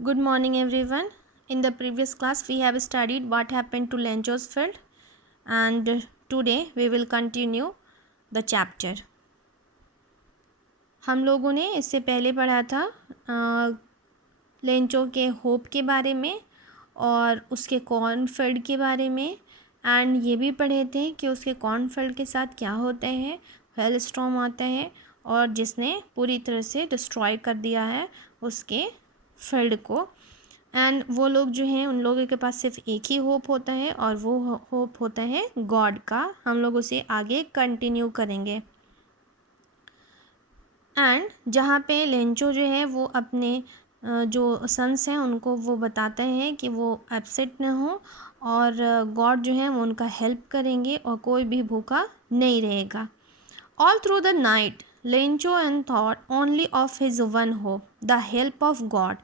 Good morning, everyone. In the previous class, we have studied what happened to Lencho's field, and today we will continue the chapter. हम लोगों ने इससे पहले पढ़ा था Lencho के होप के बारे में और उसके कॉर्नफील्ड के बारे में, एंड ये भी पढ़े थे कि उसके कॉर्नफील्ड के साथ क्या होता है, हेलस्टॉर्म आता है और जिसने पूरी तरह से डिस्ट्रॉय कर दिया है उसके फील्ड को। एंड वो लोग जो हैं उन लोगों के पास सिर्फ एक ही होप होता है और वो होप होता है गॉड का। हम लोग उसे आगे कंटिन्यू करेंगे। एंड जहाँ पे लेंचो जो है वो अपने जो सन्स हैं उनको वो बताता है कि वो अपसेट न हो और गॉड जो है वो उनका हेल्प करेंगे और कोई भी भूखा नहीं रहेगा। All through the night Lencho and thought only of his one hope, the help of God,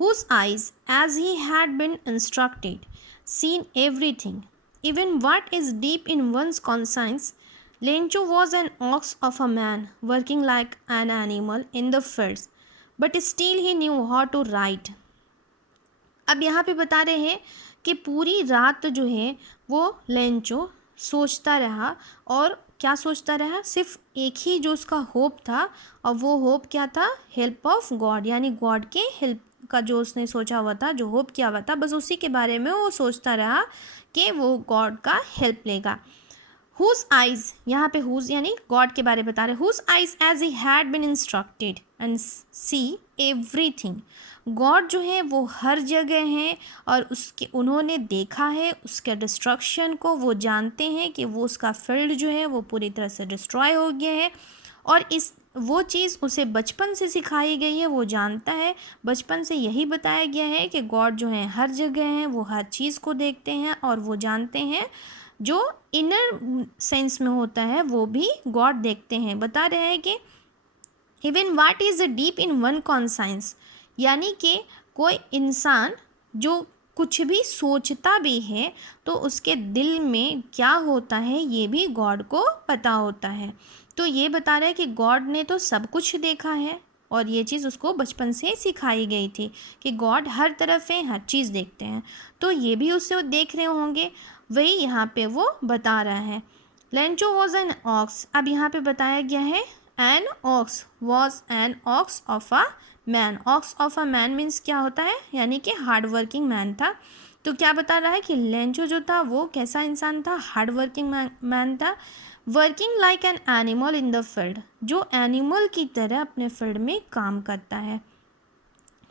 whose eyes, as he had been instructed, seen everything, even what is deep in one's conscience. Lencho was an ox of a man, working like an animal in the fields, but still he knew how to write. अब यहाँ पे बता रहे हैं कि पूरी रात जो है वो लेंचो सोचता रहा। और क्या सोचता रहा? सिर्फ एक ही जो उसका होप था, और वो होप क्या था? हेल्प ऑफ गॉड, यानी गॉड के हेल्प का जो उसने सोचा हुआ था, जो होप किया हुआ था, बस उसी के बारे में वो सोचता रहा कि वो गॉड का हेल्प लेगा। हुज आइज, यहाँ पे हुज यानी गॉड के बारे में बता रहे। Whose eyes as he had been instructed and see everything, God जो है वो हर जगह हैं और उसके उन्होंने देखा है उसके डिस्ट्रक्शन को। वो जानते हैं कि वो उसका फील्ड जो है वो पूरी तरह से डिस्ट्रॉय हो गया है, और इस वो चीज़ उसे बचपन से सिखाई गई है। वो जानता है, बचपन से यही बताया गया है कि गॉड जो है हर जगह हैं, वो हर चीज़ को देखते हैं और वो जानते हैं जो इनर सेंस में होता है वो भी गॉड देखते हैं। बता रहे हैं कि even what is deep in one conscience, यानी कि कोई इंसान जो कुछ भी सोचता भी है तो उसके दिल में क्या होता है ये भी गॉड को पता होता है। तो ये बता रहा है कि गॉड ने तो सब कुछ देखा है और ये चीज़ उसको बचपन से सिखाई गई थी कि गॉड हर तरफ है, हर चीज़ देखते हैं। तो ये भी उससे देख रहे होंगे, वही यहाँ पे वो बता रहा है। लेंचो वॉज एन ऑक्स, अब यहाँ पे बताया गया है an ox was an ox of a man. Ox of a man means क्या होता है? यानी कि हार्ड वर्किंग मैन था। तो क्या बता रहा है कि लेंचो जो था वो कैसा इंसान था? हार्ड वर्किंग मैन था। Working like an animal in the field, जो एनिमल की तरह अपने फील्ड में काम करता है।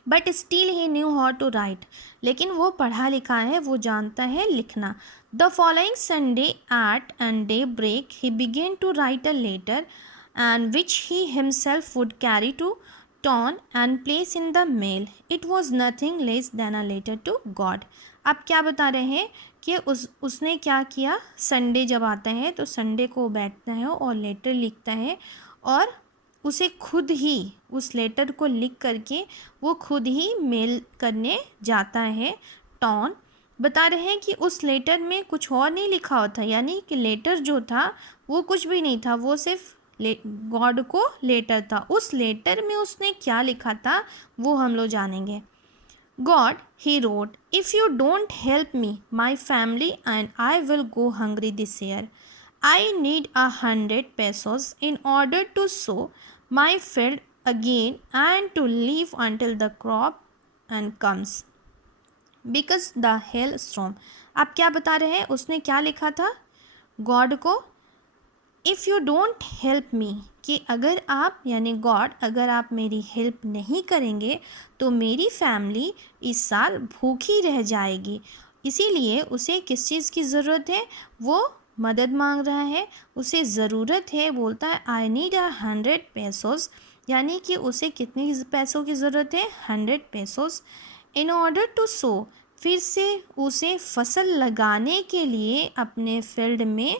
But still he knew how to write, लेकिन वो पढ़ा लिखा है, वो जानता है लिखना। The following Sunday at and daybreak he began to write a letter and which he himself would carry to town and place in the mail. It was nothing less than a letter to God. अब क्या बता रहे हैं कि उसने क्या किया? Sunday जब आता है तो संडे को बैठता है और लेटर लिखता है, और उसे खुद ही उस लेटर को लिख करके वो खुद ही मेल करने जाता है टाउन। बता रहे हैं कि उस लेटर में कुछ और नहीं लिखा हुआ था, यानी कि लेटर जो था वो कुछ भी नहीं था, वो सिर्फ गॉड को लेटर था। उस लेटर में उसने क्या लिखा था वो हम लोग जानेंगे। God, he wrote, if you don't help me my family and I will go hungry this year. I need 100 pesos in order to sow my field again and to live until the crop and comes because the hailstorm. अब क्या बता रहे हैं? उसने क्या लिखा था God को? If you don't help me, कि अगर आप यानी गॉड अगर आप मेरी हेल्प नहीं करेंगे तो मेरी फैमिली इस साल भूखी रह जाएगी। इसीलिए उसे किस चीज़ की ज़रूरत है? वो मदद मांग रहा है, उसे ज़रूरत है। बोलता है आई नीड 100 pesos, यानी कि उसे कितनी पैसों की ज़रूरत है? 100 pesos इन ऑर्डर टू सो, फिर से उसे फसल लगाने के लिए अपने फील्ड में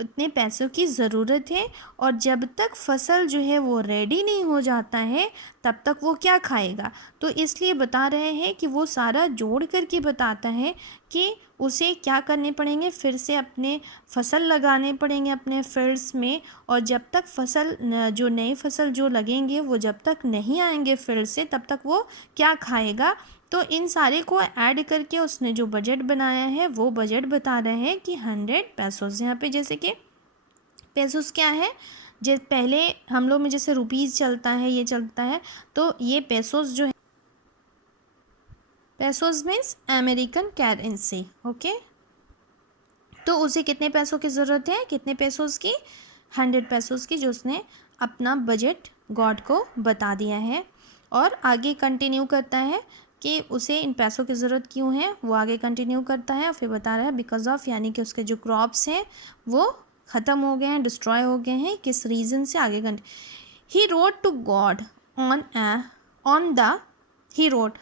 इतने पैसों की ज़रूरत है, और जब तक फसल जो है वो रेडी नहीं हो जाता है तब तक वो क्या खाएगा। तो इसलिए बता रहे हैं कि वो सारा जोड़ करके बताता है कि उसे क्या करने पड़ेंगे, फिर से अपने फसल लगाने पड़ेंगे अपने फील्ड्स में, और जब तक फसल जो नई फसल जो लगेंगे वो जब तक नहीं आएंगे फील्ड से तब तक वो क्या खाएगा। तो इन सारे को ऐड करके उसने जो बजट बनाया है वो बजट बता रहे हैं कि 100 पेसोस। यहाँ पे जैसे कि पेसोस क्या है, जैसे पहले हम लोग में जैसे रुपीज़ चलता है, ये चलता है, तो ये पेसोस जो है, pesos means American currency. Okay, तो उसे कितने पैसों की ज़रूरत है, कितने पेसोस की, 100 पेसोस की, जो उसने अपना बजट गॉड को बता दिया है। और आगे कंटिन्यू करता है कि उसे इन पैसों की ज़रूरत क्यों है, वो आगे कंटिन्यू करता है और फिर बता रहा है बिकॉज ऑफ, यानी कि उसके जो क्रॉप्स हैं वो ख़त्म हो गए हैं, डिस्ट्रॉय हो गए हैं, किस रीज़न से, आगे he wrote to God on the he wrote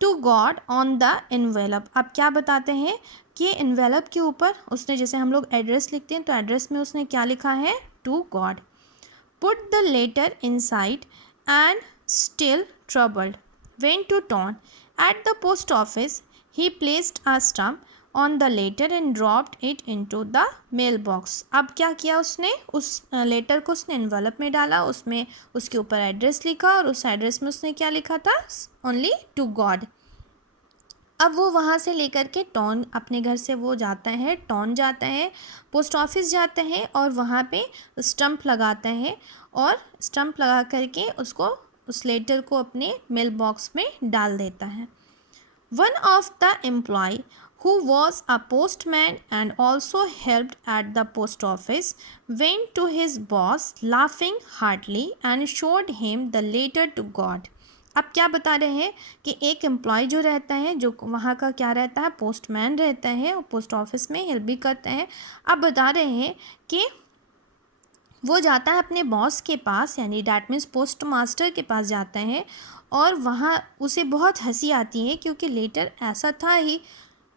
to God on the envelope. अब क्या बताते हैं कि एनवेलप के ऊपर उसने, जैसे हम लोग एड्रेस लिखते हैं तो एड्रेस में उसने क्या लिखा है, to God. Put the letter inside and still troubled went to town at the post office. He placed a stamp on the letter and dropped it into the mail box. अब क्या किया उसने, उस लेटर को उसने envelope में डाला, उसमें उसके ऊपर एड्रेस लिखा और उस एड्रेस में उसने क्या लिखा था, ओनली टू गॉड। अब वो वहाँ से लेकर के टॉन, अपने घर से वो जाता है, टॉन जाता है, पोस्ट ऑफिस जाता है और वहाँ पे स्टंप लगाता है, और स्टंप लगा करके उसको, उस लेटर को अपने मेल बॉक्स में डाल देता है। One of the employee who was a postman and also helped at the post office went to his boss laughing heartily and showed him the letter to God. अब क्या बता रहे हैं कि एक एम्प्लॉय जो रहता है, जो वहाँ का क्या रहता है, पोस्टमैन रहता है और पोस्ट ऑफिस में हेल्प भी करता है। अब बता रहे हैं कि वो जाता है अपने बॉस के पास, यानी डैट मीन्स पोस्ट मास्टर के पास जाता है, और वहाँ उसे बहुत हंसी आती है क्योंकि लेटर ऐसा था ही,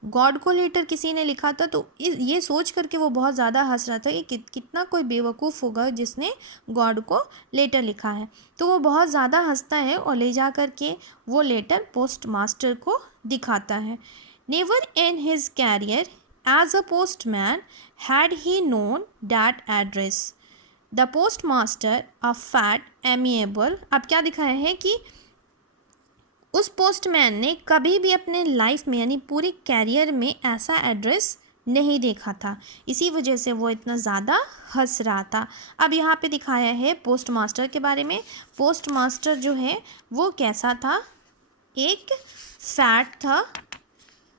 गॉड को लेटर किसी ने लिखा था, तो ये सोच करके वो बहुत ज़्यादा हंस रहा था कि कितना कोई बेवकूफ़ होगा जिसने गॉड को लेटर लिखा है। तो वो बहुत ज़्यादा हंसता है और ले जा कर के वो लेटर पोस्ट मास्टर को दिखाता है। Never in his career as a postman had he known that address. The post master a fat amiable. अब क्या दिखाया है कि उस पोस्टमैन ने कभी भी अपने लाइफ में, यानी पूरे कैरियर में, ऐसा एड्रेस नहीं देखा था, इसी वजह से वो इतना ज़्यादा हंस रहा था। अब यहाँ पे दिखाया है पोस्ट मास्टर के बारे में। पोस्ट मास्टर जो है वो कैसा था, एक फैट था,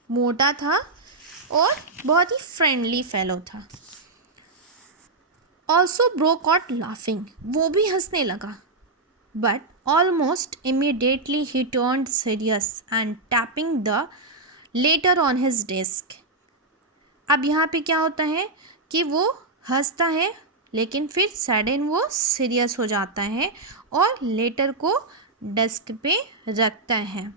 मोटा था और बहुत ही फ्रेंडली फेलो था। ऑल्सो ब्रोक आउट लाफिंग, वो भी हंसने लगा। But almost immediately he turned serious and tapping the later on his desk. अब यहाँ पे क्या होता है कि वो हंसता है लेकिन फिर सडन वो सीरियस हो जाता है और लेटर को डेस्क पे रखता है।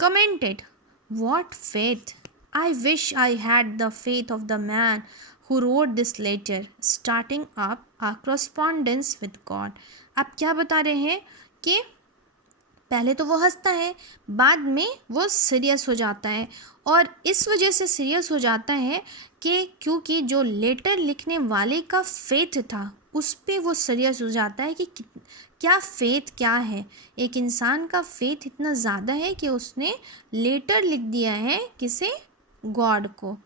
Commented, what faith, I wish I had the faith of the man who wrote this letter, starting up a correspondence with God. अब क्या बता रहे हैं कि पहले तो वो हंसता है, बाद में वो सीरियस हो जाता है, और इस वजह से सीरियस हो जाता है कि क्योंकि जो लेटर लिखने वाले का फेथ था उस पे वो सीरियस हो जाता है कि क्या फेथ क्या है, एक इंसान का फेथ इतना ज़्यादा है कि उसने लेटर लिख दिया है किसे, गॉड को।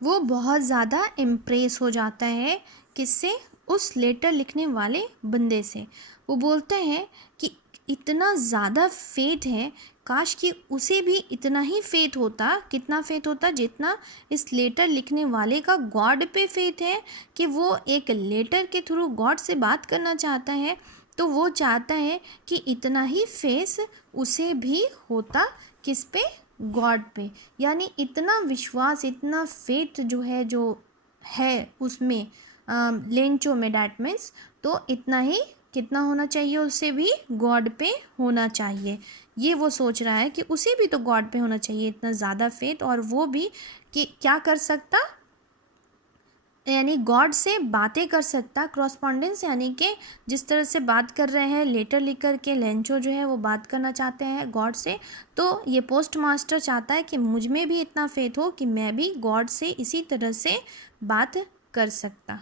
वो बहुत ज़्यादा इम्प्रेस हो जाता है किससे, उस लेटर लिखने वाले बंदे से। वो बोलते हैं कि इतना ज़्यादा फेथ है, काश कि उसे भी इतना ही फेथ होता। कितना फेथ होता, जितना इस लेटर लिखने वाले का गॉड पे फेथ है कि वो एक लेटर के थ्रू गॉड से बात करना चाहता है। तो वो चाहता है कि इतना ही फेथ उसे भी होता, किस पे, गॉड पे। यानी इतना विश्वास, इतना फेथ जो है उसमें, लेंचो में, डैट मीन्स, तो इतना ही कितना होना चाहिए, उसे भी गॉड पे होना चाहिए। ये वो सोच रहा है कि उसे भी तो गॉड पे होना चाहिए इतना ज़्यादा फेथ, और वो भी कि क्या कर सकता, यानी गॉड से बातें कर सकता। क्रॉस्पॉन्डेंस यानी कि जिस तरह से बात कर रहे हैं लेटर लिख कर के लेंचो जो है वो बात करना चाहते हैं गॉड से, तो ये पोस्ट मास्टर चाहता है कि मुझ में भी इतना फेथ हो कि मैं भी गॉड से इसी तरह से बात कर सकता।